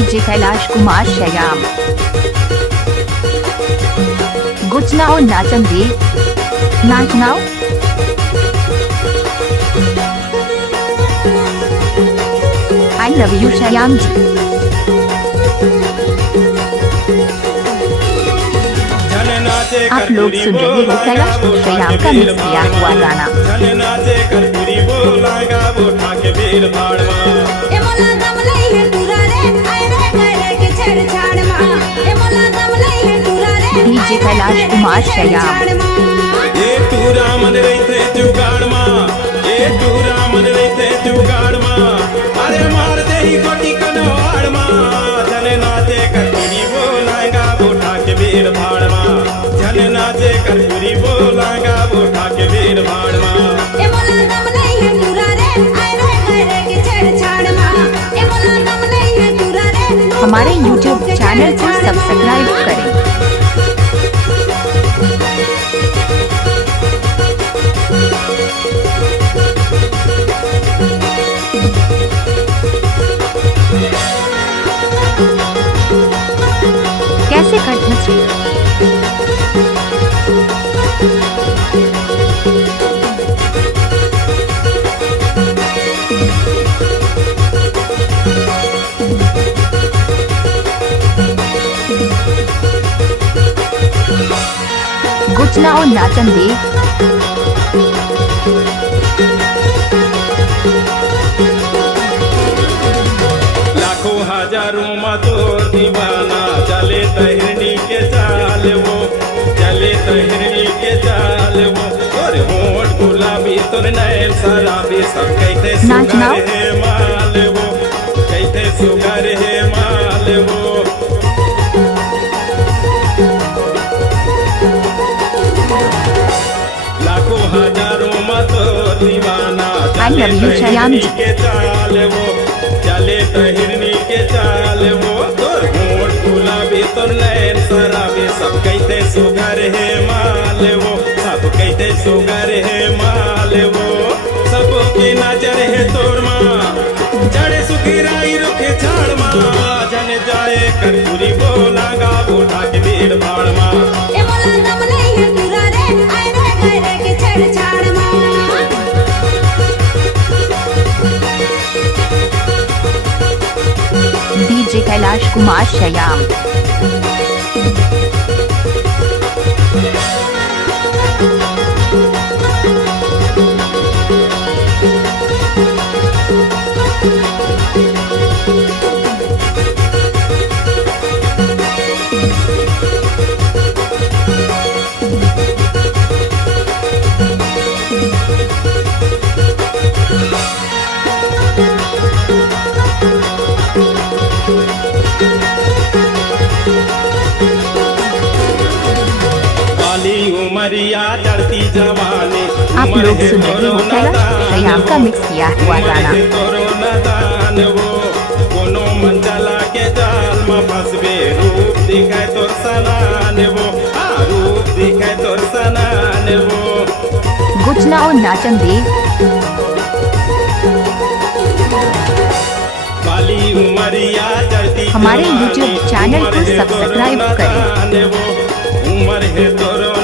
DJ Kailash Kumar Shyam गुचनाओ नाचन दे नाचनाओ I love you Shyam ji. आप लोग सुन रहे हो कैलाश श्याम का मिक्स किया हुआ गाना। डीजे कैलाश कुमार श्याम ये टूरा मन रहते जुगाड़ मां, ये टूरा मन रहते जुगाड़ मां, अरे मार दे ही गोटी कनवाड़ मां, जने नाचे कटपुरी बोलाएगा बोठा के वीर भाड़ मां, जने नाचे कटपुरी बोलाएगा बोठा के वीर भाड़ मां। ए मोला दम नहीं है टूरा रे, आए रे गए के छेड़छाड़ मां, ए मोला दम नहीं है टूरा रे। हमारे YouTube चैनल को सब्सक्राइब करें। कैसे करना चाहिए? गुचना और नाचन दे लाखों हजारों मधुर दीवाना चले तहरनी के चाल वो, चले तहरनी के चाल वो, और होठ गुलाबी तुर नैन शराबी सब कहते सुगर है माल वो, कहते सुगर है माल वो। लाखों हजारों मधुर दीवाना चले के चाल वो, चले तहरनी के चाल वो, तोर होठ गुलाबी तोर नैन शराबी सब कहते सुगर है माल वो, सब कहते सुगर है माल वो, सबकी नजर है तोर माँ, चढ़े सुखीराई रुखे झाड़ माँ, जन जाए करपुरी बोलागा बोठा के वीर भाड़ माँ। ए मोला दम नहीं है टूरा रे, आए रे गए के छेड़छाड़ मां। डीजे कैलाश कुमार श्याम उमरिया चढ़ती जवानी। आप लोग सुन रहे हो कैलाश श्याम का मिक्स किया हुआ गाना। कोनो मंचला के जाल में फंसबे, रूप दिखाए तोर सनान वो, रूप दिखाए तोर सनान वो। गुचना और नाचन दे बाली उमरिया चढ़ती हमारे YouTube चैनल को सब्सक्राइब करें। उमर है तोर